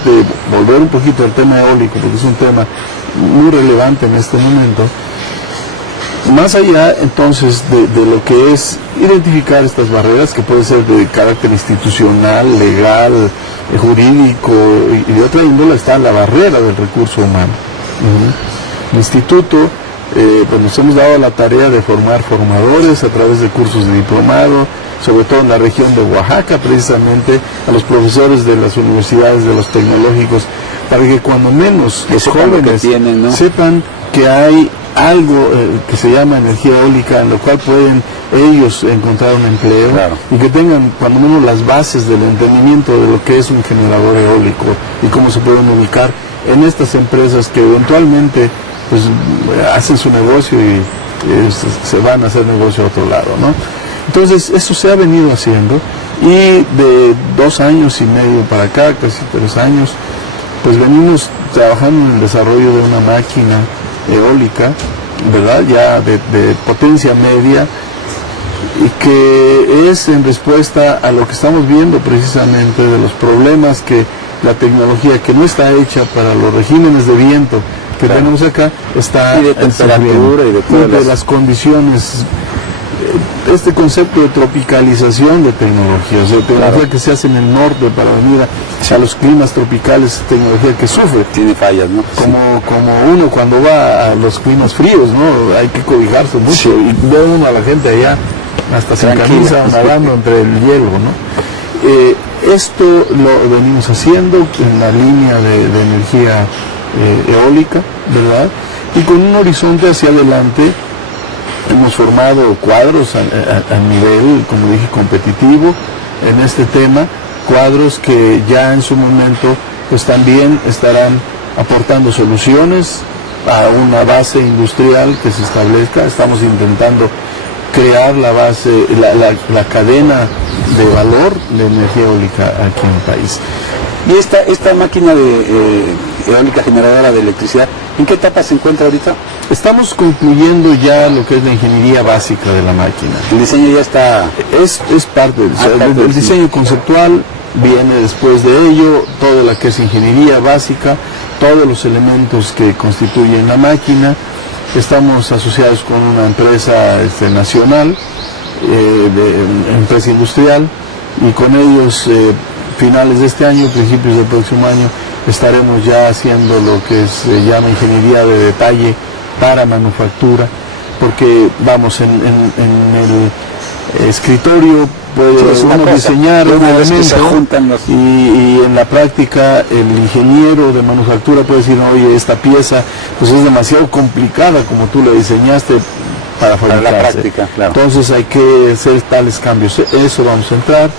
permite volver un poquito al tema eólico, porque es un tema muy relevante en este momento, más allá entonces de lo que es identificar estas barreras, que puede ser de carácter institucional, legal, jurídico y de otra índole, está la barrera del recurso humano. El instituto, pues nos hemos dado la tarea de formar formadores a través de cursos de diplomado, sobre todo en la región de Oaxaca, precisamente a los profesores de las universidades, de los tecnológicos, para que cuando menos los jóvenes sepan que hay algo que se llama energía eólica, en lo cual pueden ellos encontrar un empleo, y que tengan cuando menos las bases del entendimiento de lo que es un generador eólico y cómo se pueden ubicar en estas empresas que eventualmente pues hacen su negocio y se van a hacer negocio a otro lado, ¿no? Entonces eso se ha venido haciendo, y de 2 años y medio para acá, casi 3 años, pues venimos trabajando en el desarrollo de una máquina eólica, ¿verdad? Ya de potencia media, y que es en respuesta a lo que estamos viendo precisamente de los problemas que la tecnología, que no está hecha para los regímenes de viento que tenemos acá, está y de temperatura y de todas las condiciones. Este concepto de tropicalización de tecnologías, de tecnología que se hace en el norte para venir a los climas tropicales, tecnología que sufre. Tiene fallas, ¿no? Como uno cuando va a los climas fríos, ¿no? Hay que cobijarse mucho, y ve uno a la gente allá hasta sin camisa, nadando entre el hielo, ¿no? Esto lo venimos haciendo en la línea de energía eólica, ¿verdad? Y con un horizonte hacia adelante. Hemos formado cuadros a nivel, como dije, competitivo en este tema, cuadros que ya en su momento pues también estarán aportando soluciones a una base industrial que se establezca. Estamos intentando crear la base, la cadena de valor de energía eólica aquí en el país. ¿Y esta máquina eólica generadora de electricidad, en qué etapa se encuentra ahorita? Estamos concluyendo ya lo que es la ingeniería básica de la máquina. ¿El diseño ya está...? Es parte del diseño conceptual, viene después de ello toda la que es ingeniería básica, todos los elementos que constituyen la máquina. Estamos asociados con una empresa nacional, empresa industrial, y con ellos finales de este año, principios del próximo año, estaremos ya haciendo lo que se llama ingeniería de detalle para manufactura, porque vamos, en el escritorio puede uno diseñar un elemento y en la práctica el ingeniero de manufactura puede decir, oye, esta pieza pues es demasiado complicada como tú la diseñaste para fabricarse. La práctica, claro. Entonces hay que hacer tales cambios. Eso vamos a entrar.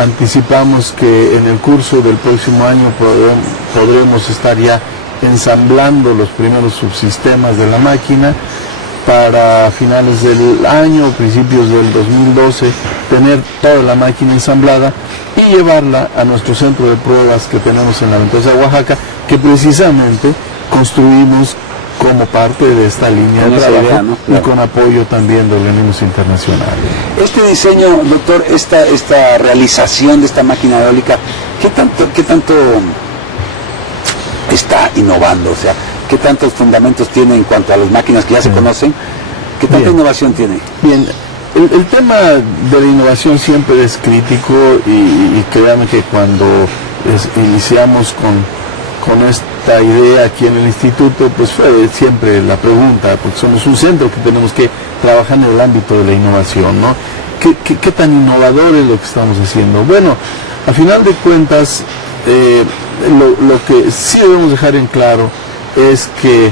Anticipamos que en el curso del próximo año podremos estar ya ensamblando los primeros subsistemas de la máquina, para finales del año, principios del 2012, tener toda la máquina ensamblada y llevarla a nuestro centro de pruebas que tenemos en la Ventosa, Oaxaca, que precisamente construimos como parte de esta línea de trabajo, ¿no? Claro. Y con apoyo también de organismos internacionales. Este diseño, doctor, esta realización de esta máquina eólica, ¿qué tanto está innovando? O sea, ¿qué tantos fundamentos tiene en cuanto a las máquinas que ya se conocen? ¿Qué tanta innovación tiene? Bien, el tema de la innovación siempre es crítico, y créanme que cuando iniciamos con esta idea aquí en el instituto, pues fue siempre la pregunta, porque somos un centro que tenemos que trabajar en el ámbito de la innovación, ¿no? ¿Qué tan innovador es lo que estamos haciendo? Bueno, a final de cuentas, lo que sí debemos dejar en claro es que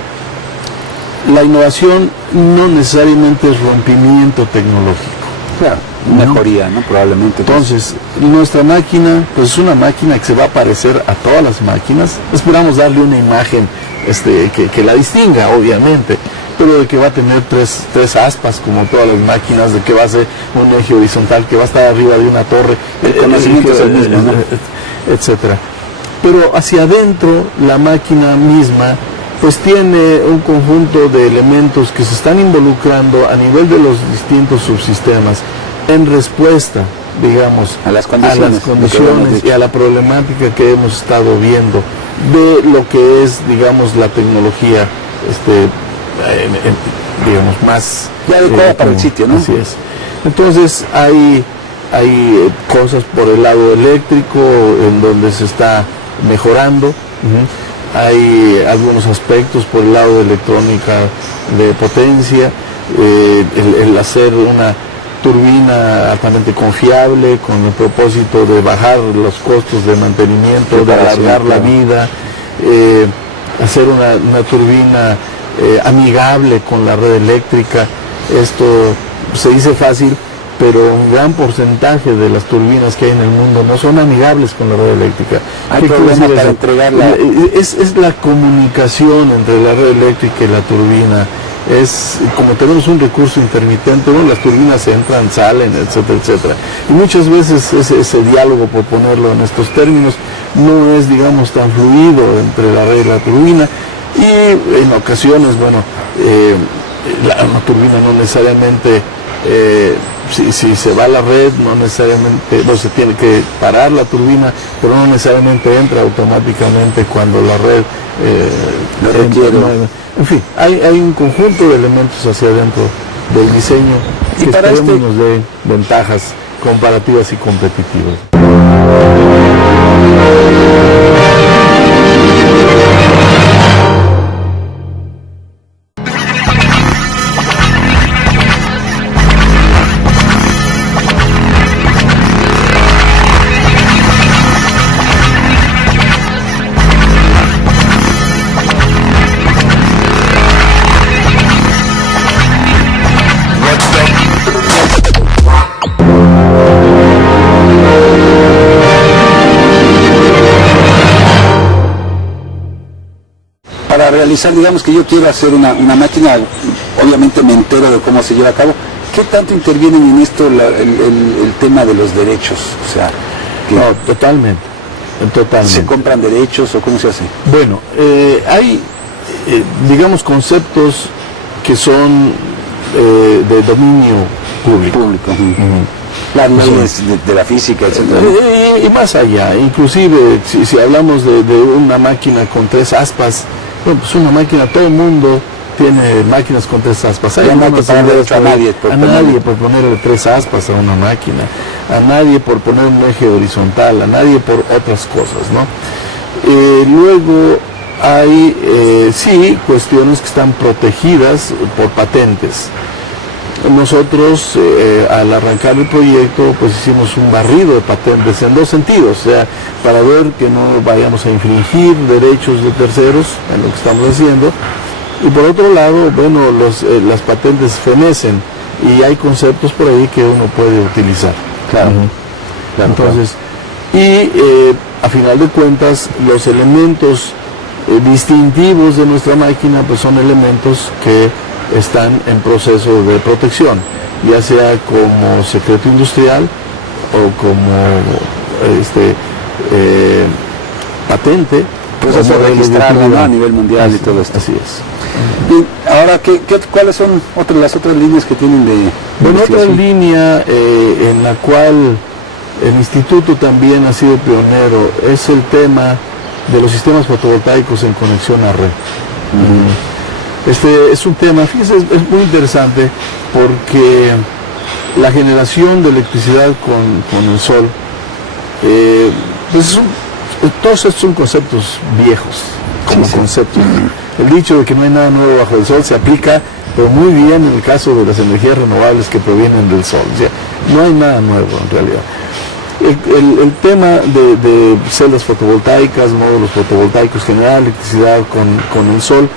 la innovación no necesariamente es rompimiento tecnológico. Claro, mejoría, ¿no? Probablemente. Entonces, nuestra máquina, pues es una máquina que se va a parecer a todas las máquinas. Esperamos darle una imagen que la distinga, obviamente, pero de que va a tener tres aspas como todas las máquinas, de que va a ser un eje horizontal, que va a estar arriba de una torre, el conocimiento es el mismo, ¿no? Etcétera. Pero hacia adentro, la máquina misma pues tiene un conjunto de elementos que se están involucrando a nivel de los distintos subsistemas en respuesta, digamos, a las condiciones y a la problemática que hemos estado viendo de lo que es, digamos, la tecnología, digamos, más ya adecuada para el sitio, ¿no? Así es. Entonces hay cosas por el lado eléctrico en donde se está mejorando. Hay algunos aspectos por el lado de electrónica de potencia, el hacer una turbina altamente confiable con el propósito de bajar los costos de mantenimiento, de alargar la vida, hacer una turbina amigable con la red eléctrica. Esto se dice fácil, pero un gran porcentaje de las turbinas que hay en el mundo no son amigables con la red eléctrica. Hay problemas para entregarla. Es la comunicación entre la red eléctrica y la turbina. Es como tenemos un recurso intermitente, ¿no? Las turbinas entran, salen, etcétera, etcétera. Y muchas veces ese diálogo, por ponerlo en estos términos, no es, digamos, tan fluido entre la red y la turbina. Y en ocasiones, bueno, una turbina no necesariamente, si se va a la red, no necesariamente, no se tiene que parar la turbina, pero no necesariamente entra automáticamente cuando la red lo requiere. En fin, hay un conjunto de elementos hacia adentro del diseño que esperemos nos dé ventajas comparativas y competitivas. Para realizar, digamos que yo quiero hacer una máquina, obviamente me entero de cómo se lleva a cabo. ¿Qué tanto intervienen en esto el tema de los derechos? O sea, no, totalmente. ¿Se compran derechos o cómo se hace? Bueno, hay, digamos, conceptos que son de dominio público. Las leyes de la física, etcétera. Y más allá, inclusive si hablamos de una máquina con 3 aspas, bueno, pues una máquina, todo el mundo tiene máquinas con 3 aspas. No hay que pagar derecho a nadie por ponerle 3 aspas a una máquina, a nadie por poner un eje horizontal, a nadie por otras cosas, ¿no? Luego hay, sí, cuestiones que están protegidas por patentes. Nosotros, al arrancar el proyecto, pues hicimos un barrido de patentes en 2 sentidos, o sea, para ver que no vayamos a infringir derechos de terceros en lo que estamos haciendo, y por otro lado, bueno, las patentes fenecen y hay conceptos por ahí que uno puede utilizar. Claro. Entonces, y a final de cuentas, los elementos distintivos de nuestra máquina, pues son elementos que están en proceso de protección, ya sea como secreto industrial o como patente, proceso registrarlo, ¿no? A nivel mundial y todo esto. Así es. Bien, ahora, ¿cuáles son las otras líneas que tienen de bueno, otra línea en la cual el instituto también ha sido pionero es el tema de los sistemas fotovoltaicos en conexión a red. Este es un tema, fíjense, es muy interesante porque la generación de electricidad con el sol, pues todos estos son conceptos viejos, como conceptos. El dicho de que no hay nada nuevo bajo el sol se aplica, pero muy bien en el caso de las energías renovables que provienen del sol. O sea, no hay nada nuevo en realidad. El tema de celdas fotovoltaicas, módulos fotovoltaicos, generar electricidad con el sol,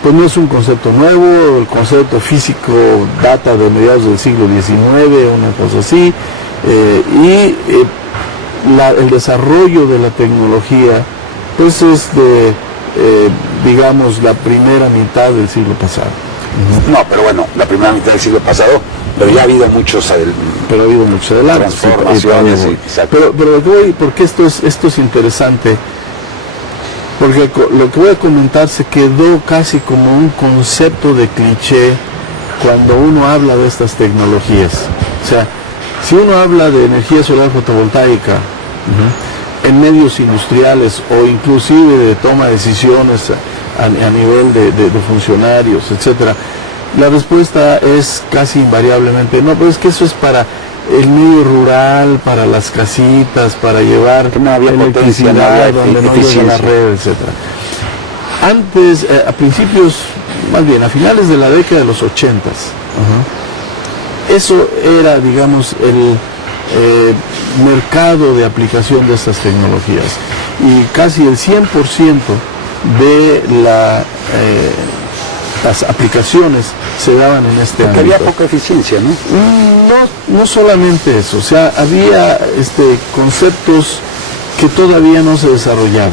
pues no es un concepto nuevo. El concepto físico data de mediados del siglo XIX, una cosa así, el desarrollo de la tecnología pues es de digamos la primera mitad del siglo pasado. No, pero bueno, la primera mitad del siglo pasado, pero ya ha habido muchos adelantos, transformaciones, pero lo que voy, porque esto es interesante, porque lo que voy a comentar se quedó casi como un concepto de cliché cuando uno habla de estas tecnologías. O sea, Si uno habla de energía solar fotovoltaica en medios industriales o inclusive de toma de decisiones a nivel de funcionarios, etcétera, la respuesta es casi invariablemente no, pero es que eso es para el medio rural, para las casitas, para llevar que no había electricidad, potencia, donde no llega la red, etcétera. Antes, a principios, más bien a finales de la década de los 80s, eso era, digamos, el mercado de aplicación de estas tecnologías, y casi el 100% de las aplicaciones se daban en este ámbito. Porque había poca eficiencia, ¿no? No solamente eso, o sea, había conceptos que todavía no se desarrollaban.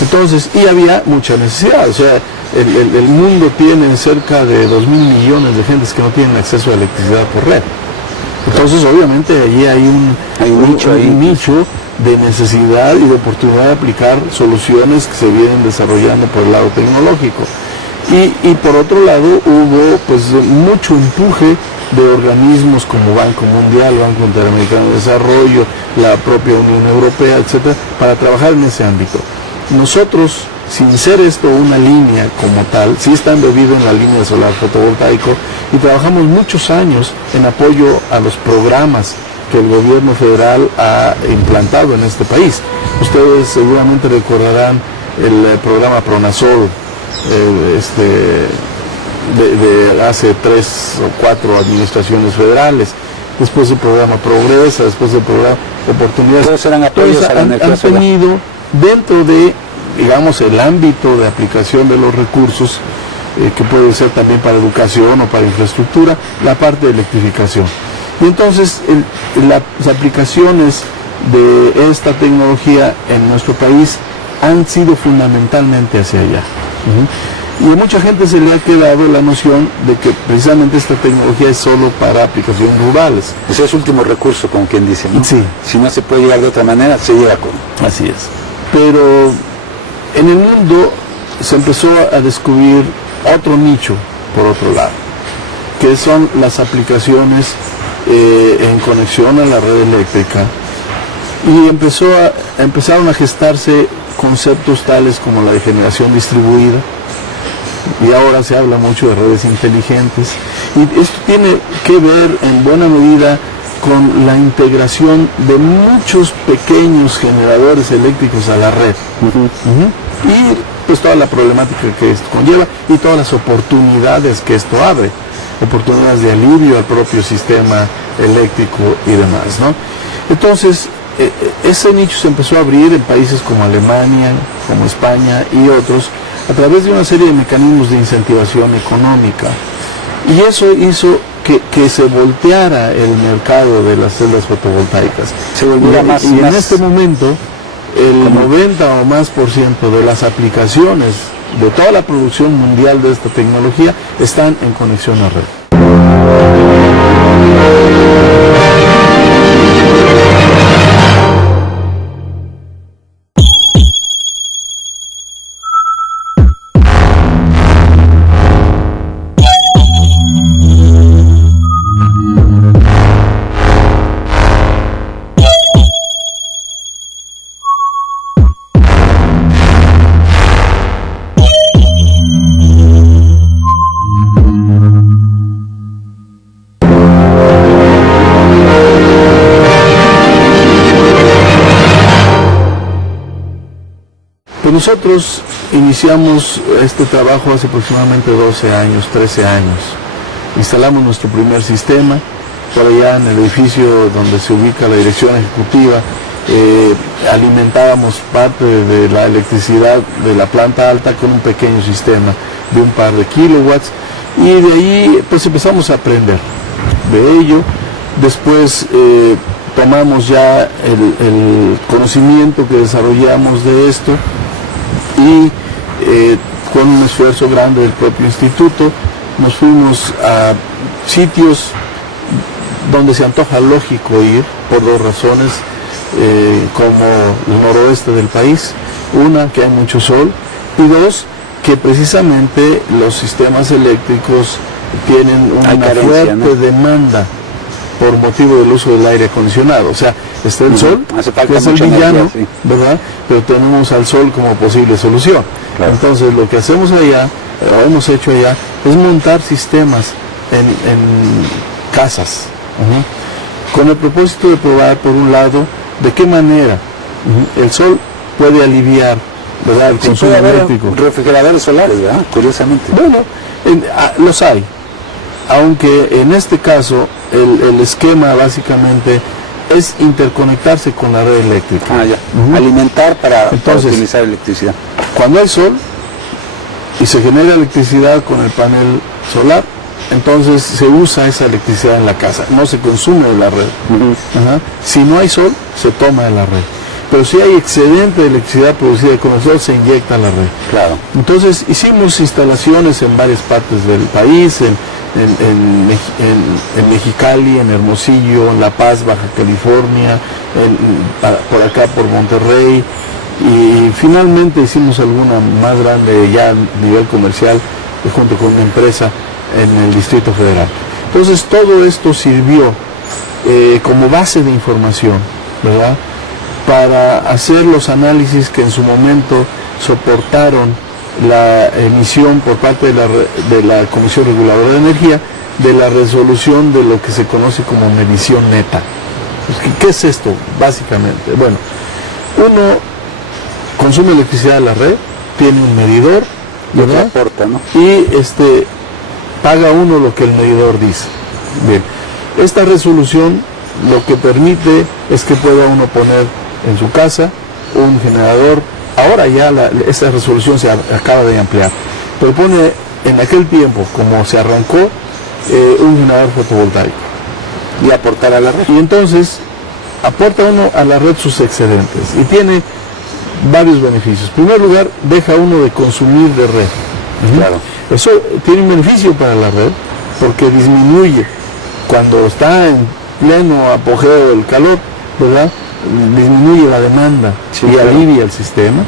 Entonces, y había mucha necesidad, o sea, el mundo tiene cerca de 2.000 millones de gentes que no tienen acceso a electricidad por red. Entonces, obviamente, allí hay un nicho de necesidad y de oportunidad de aplicar soluciones que se vienen desarrollando por el lado tecnológico. Y por otro lado, hubo pues mucho empuje de organismos como Banco Mundial, Banco Interamericano de Desarrollo, la propia Unión Europea, etcétera, para trabajar en ese ámbito. Nosotros, sin ser esto una línea como tal, sí está embebido en la línea de solar fotovoltaico, y trabajamos muchos años en apoyo a los programas que el gobierno federal ha implantado en este país. Ustedes seguramente recordarán el programa Pronasol, de hace 3 o 4 administraciones federales, después el programa Progresa, después el programa Oportunidades. Todos eran apoyos a la energía solar. Han tenido dentro de, digamos, el ámbito de aplicación de los recursos, que puede ser también para educación o para infraestructura, la parte de electrificación. Y entonces las aplicaciones de esta tecnología en nuestro país han sido fundamentalmente hacia allá. Y a mucha gente se le ha quedado la noción de que precisamente esta tecnología es solo para aplicaciones rurales. Ese es último recurso, como quien dice, ¿no? Sí. Si no se puede llegar de otra manera, se llega con. Así es. Pero en el mundo se empezó a descubrir otro nicho, por otro lado, que son las aplicaciones en conexión a la red eléctrica, y empezaron a gestarse conceptos tales como la de generación distribuida, y ahora se habla mucho de redes inteligentes, y esto tiene que ver en buena medida con la integración de muchos pequeños generadores eléctricos a la red. Y pues toda la problemática que esto conlleva y todas las oportunidades que esto abre, oportunidades de alivio al propio sistema eléctrico y demás, ¿no? Entonces, ese nicho se empezó a abrir en países como Alemania, como España y otros, a través de una serie de mecanismos de incentivación económica. Y eso hizo que se volteara el mercado de las celdas fotovoltaicas. Se volviera más. Y en este momento, el 90 o más % de las aplicaciones de toda la producción mundial de esta tecnología están en conexión a red. Nosotros iniciamos este trabajo hace aproximadamente 12 años, 13 años. Instalamos nuestro primer sistema por allá en el edificio donde se ubica la dirección ejecutiva. Alimentábamos parte de la electricidad de la planta alta con un pequeño sistema de un par de kilowatts, y de ahí pues empezamos a aprender de ello. Después tomamos ya el conocimiento que desarrollamos de esto, y con un esfuerzo grande del propio instituto nos fuimos a sitios donde se antoja lógico ir por 2 razones, como el noroeste del país, una, que hay mucho sol, y 2, que precisamente los sistemas eléctricos tienen una fuerte demanda por motivo del uso del aire acondicionado. O sea, está el sol, que es el villano, energía, sí, ¿verdad? Pero tenemos al sol como posible solución. Claro. Entonces, lo que hacemos allá, o hemos hecho allá, es montar sistemas en casas, con el propósito de probar, por un lado, de qué manera el sol puede aliviar, ¿verdad?, el consumo eléctrico. Refrigeradores solares, ¿verdad? Curiosamente. Bueno, los hay, aunque en este caso el esquema básicamente es interconectarse con la red eléctrica. Alimentar para utilizar electricidad. Cuando hay sol y se genera electricidad con el panel solar, entonces se usa esa electricidad en la casa, no se consume de la red. Si no hay sol, se toma de la red. Pero si hay excedente de electricidad producida con el sol, se inyecta a la red. Claro. Entonces hicimos instalaciones en varias partes del país, en Mexicali, en Hermosillo, en La Paz, Baja California, por acá por Monterrey, y finalmente hicimos alguna más grande ya a nivel comercial, junto con una empresa en el Distrito Federal. Entonces todo esto sirvió como base de información, ¿verdad?, para hacer los análisis que en su momento soportaron la emisión por parte de la Comisión Reguladora de Energía de la resolución de lo que se conoce como medición neta. ¿Qué es esto, básicamente? Bueno, uno consume electricidad de la red, tiene un medidor, ¿verdad?, aporta, ¿no?, y paga uno lo que el medidor dice. Bien, esta resolución lo que permite es que pueda uno poner en su casa un generador. Ahora ya esa resolución se acaba de ampliar, pero pone en aquel tiempo, como se arrancó, un generador fotovoltaico y aportar a la red. Y entonces aporta uno a la red sus excedentes y tiene varios beneficios. En primer lugar, deja uno de consumir de red. Claro. Eso tiene un beneficio para la red porque disminuye cuando está en pleno apogeo del calor, ¿verdad?, disminuye la demanda y alivia el sistema.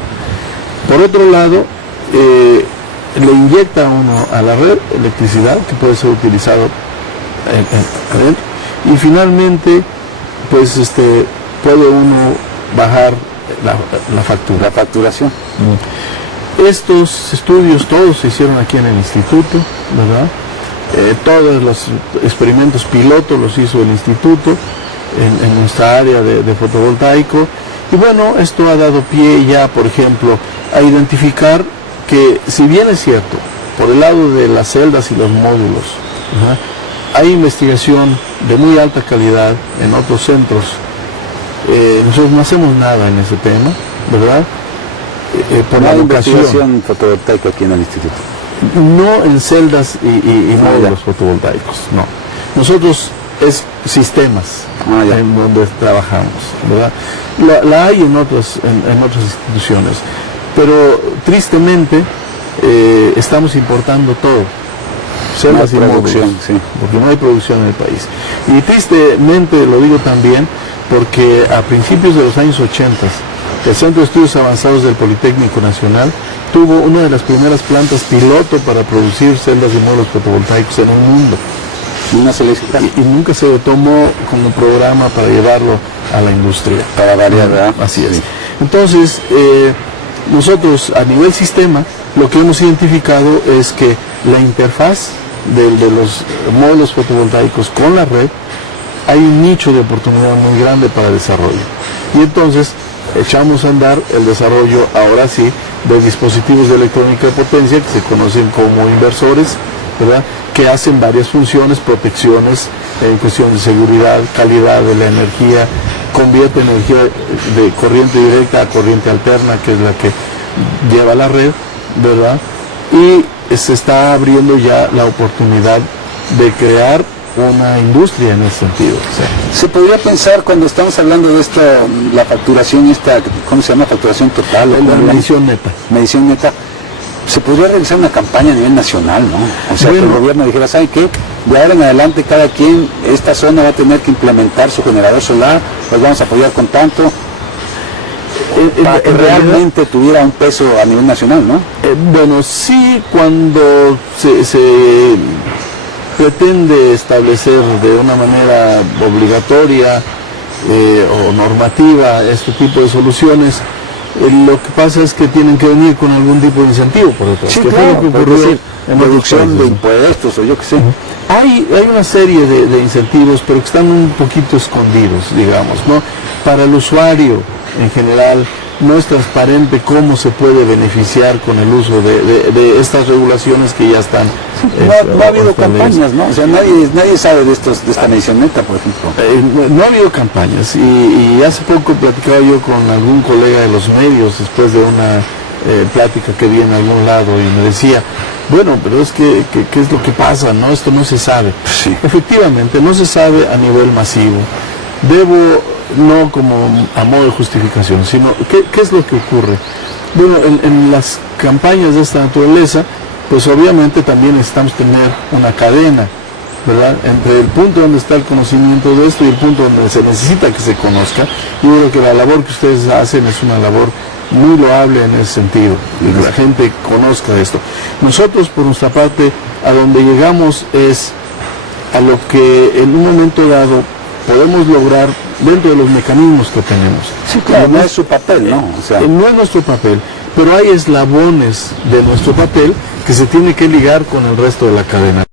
Por otro lado, le inyecta uno a la red electricidad que puede ser utilizado adentro, y finalmente pues puede uno bajar la factura. La facturación. Estos estudios todos se hicieron aquí en el instituto, ¿verdad? Todos los experimentos pilotos los hizo el instituto en nuestra área de fotovoltaico, y bueno, esto ha dado pie ya, por ejemplo, a identificar que, si bien es cierto, por el lado de las celdas y los módulos, ¿verdad?, hay investigación de muy alta calidad en otros centros, nosotros no hacemos nada en ese tema, ¿verdad?, por la investigación fotovoltaica aquí en el instituto. No en celdas y módulos fotovoltaicos, no. Nosotros es sistemas en donde trabajamos, ¿verdad? La hay en otras instituciones, pero tristemente estamos importando todo, celdas y módulos, porque no hay producción en el país. Y tristemente lo digo también porque a principios de los años 80, el Centro de Estudios Avanzados del Politécnico Nacional tuvo una de las primeras plantas piloto para producir celdas y módulos fotovoltaicos en el mundo. Y nunca se tomó como programa para llevarlo a la industria. Para variar, ¿verdad? Así es. Entonces, nosotros a nivel sistema, lo que hemos identificado es que la interfaz de los módulos fotovoltaicos con la red, hay un nicho de oportunidad muy grande para desarrollo. Y entonces echamos a andar el desarrollo, ahora sí, de dispositivos de electrónica de potencia que se conocen como inversores, ¿verdad?, que hacen varias funciones, protecciones en cuestión de seguridad, calidad de la energía, convierte energía de corriente directa a corriente alterna, que es la que lleva la red, ¿verdad? Y se está abriendo ya la oportunidad de crear una industria en ese sentido. Se podría pensar, cuando estamos hablando de esto, la facturación, ¿cómo se llama? Facturación total. La medición neta. Medición neta. Se podría realizar una campaña a nivel nacional, ¿no? O sea, bueno, que el gobierno dijera, ¿sabe qué? De ahora en adelante cada quien, esta zona va a tener que implementar su generador solar, los vamos a apoyar con tanto, para que realmente tuviera un peso a nivel nacional, ¿no? Bueno, sí, cuando se pretende establecer de una manera obligatoria o normativa este tipo de soluciones, lo que pasa es que tienen que venir con algún tipo de incentivo, por otro lado. Sí, que claro, fue lo que ocurrió en reducción de impuestos o yo qué sé. Hay una serie de incentivos, pero que están un poquito escondidos, digamos, ¿no? Para el usuario en general no es transparente cómo se puede beneficiar con el uso de estas regulaciones que ya están. No ha habido campañas, ¿no? O sea, nadie sabe de esta medicioneta, por ejemplo. No ha habido campañas y hace poco platicaba yo con algún colega de los medios después de una plática que vi en algún lado y me decía, bueno, pero es que ¿qué es lo que pasa? ¿No? Esto no se sabe. Sí. Efectivamente, no se sabe a nivel masivo. No como a modo de justificación, sino ¿qué es lo que ocurre? Bueno, en las campañas de esta naturaleza, pues obviamente también necesitamos tener una cadena, ¿verdad? Entre el punto donde está el conocimiento de esto y el punto donde se necesita que se conozca. Yo creo que la labor que ustedes hacen es una labor muy loable en ese sentido, de que la gente conozca esto. Nosotros, por nuestra parte, a donde llegamos es a lo que en un momento dado podemos lograr dentro de los mecanismos que tenemos. Sí, claro, no es su papel, ¿no? O sea, no es nuestro papel, pero hay eslabones de nuestro papel que se tiene que ligar con el resto de la cadena.